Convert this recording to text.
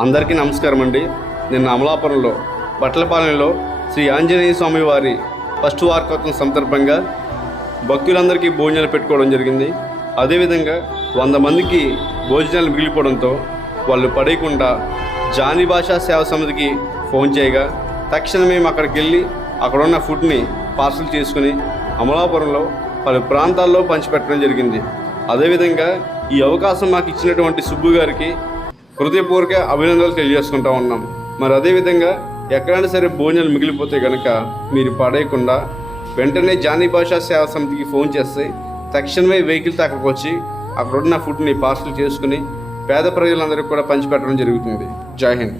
అందరికీ నమస్కారం అండి. నిన్న అమలాపురంలో బట్లపాలెంలో శ్రీ ఆంజనేయ స్వామి వారి ఫస్ట్ వార్షికోత్సవం సందర్భంగా భక్తులందరికీ భోజనాలు పెట్టుకోవడం జరిగింది. అదేవిధంగా 100 మందికి భోజనాలు మిగిలిపోవడంతో వాళ్ళు పడేయకుండా జానీ భాషా సేవా సమితికి ఫోన్ చేయగా తక్షణమే మేము అక్కడికి వెళ్ళి అక్కడున్న ఫుడ్ని పార్సల్ చేసుకుని అమలాపురంలో పలు ప్రాంతాల్లో పంచిపెట్టడం జరిగింది. అదేవిధంగా ఈ అవకాశం మాకు ఇచ్చినటువంటి సుబ్బు గారికి హృదయపూర్వక అభినందనలు తెలియజేసుకుంటా ఉన్నాం. మరి అదేవిధంగా ఎక్కడైనా సరే భోజనాలు మిగిలిపోతే కనుక మీరు పడేయకుండా వెంటనే జానీ భాషా సేవా సమితికి ఫోన్ చేస్తే తక్షణమే వెహికల్తో అక్కడికి వచ్చి అక్కడున్న ఫుడ్ని పార్సల్ చేసుకుని పేద ప్రజలందరికీ కూడా పంచిపెట్టడం జరుగుతుంది. జై హింద్.